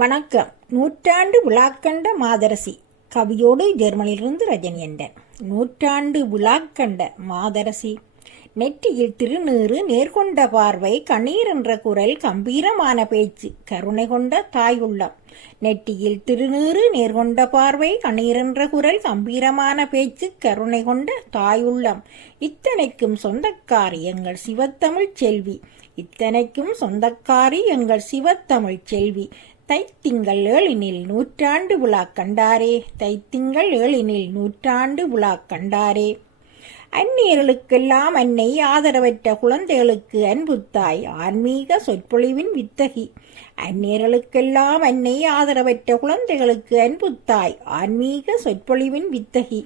வணக்கம். நூற்றாண்டு விழாக்கண்ட மாதரசி. கவியோடு ஜெர்மனியிலிருந்து ரஜினி என்றன் நூற்றாண்டு விழாக்கண்ட மாதரசி. நெற்றியில் திருநீறு நேர்கொண்ட பார்வை கண்ணீர் என்ற குரல் கம்பீரமான பேச்சு கருணை கொண்ட தாயுள்ளம் நெற்றியில் திருநீறு நேர்கொண்ட பார்வை கண்ணீர் என்ற குரல் கம்பீரமான பேச்சு கருணை கொண்ட தாயுள்ளம் இத்தனைக்கும் சொந்தக்காரி எங்கள் சிவத்தமிழ் செல்வி. இத்தனைக்கும் சொந்தக்காரி எங்கள் சிவத்தமிழ் செல்வி. தைத்திங்கள் ஏழினில் நூற்றாண்டு விழா கண்டாரே. தைத்திங்கள் ஏழினில் நூற்றாண்டு விழா கண்டாரே. அந்நியர்களுக்கெல்லாம் அன்னை ஆதரவற்ற குழந்தைகளுக்கு அன்புத்தாய் ஆன்மீக சொற்பொழிவின் வித்தகி. அந்நியர்களுக்கெல்லாம் அன்னை ஆதரவற்ற குழந்தைகளுக்கு அன்புத்தாய் ஆன்மீக சொற்பொழிவின் வித்தகி.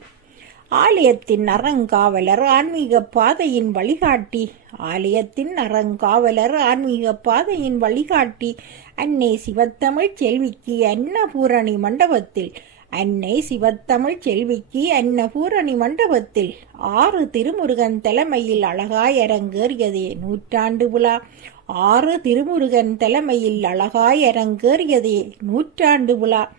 ஆலயத்தின் அறங்காவலர் ஆன்மீக பாதையின் வழிகாட்டி. ஆலயத்தின் அறங்காவலர் ஆன்மீக பாதையின் வழிகாட்டி. அன்னை சிவத்தமிழ் செல்விக்கு அன்னபூரணி மண்டபத்தில். அன்னை சிவத்தமிழ் செல்விக்கு அன்னபூரணி மண்டபத்தில். ஆறு திருமுருகன் தலைமையில் அழகாய் அரங்கேறியதே நூற்றாண்டு விழா. ஆறு திருமுருகன் தலைமையில் அழகாய் அரங்கேறியதே நூற்றாண்டு விழா.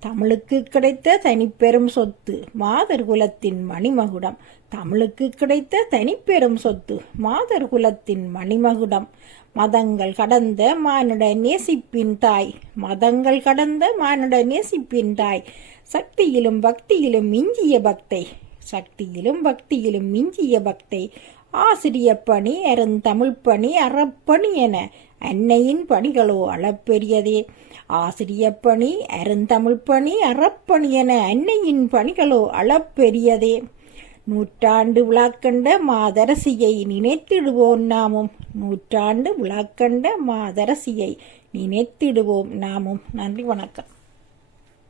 தமிழுக்கு கிடைத்த தனிப்பெரும் சொத்து மாதர் குலத்தின் மணிமகுடம். தமிழுக்கு கிடைத்த தனிப்பெரும் சொத்து மாதர் குலத்தின் மணிமகுடம். மதங்கள் கடந்த மானுட நேசிப்பின் தாய் மதங்கள் கடந்த மானுட நேசிப்பின் தாய். சக்தியிலும் பக்தியிலும் மிஞ்சிய பக்தை சக்தியிலும் பக்தியிலும் மிஞ்சிய பக்தை ஆசிரிய பணி அருந்தமிழ் பணி அறப்பணி என அன்னையின் பணிகளோ அளப்பெரியதே. ஆசிரிய பணி அருந்தமிழ் பணி அறப்பணி என அன்னையின் பணிகளோ அளப்பெரியதே. நூற்றாண்டு விழாக்கண்ட மாதரசியை நினைத்திடுவோம் நாமும். நூற்றாண்டு விழாக்கண்ட மாதரசியை நினைத்திடுவோம் நாமும். நன்றி வணக்கம்.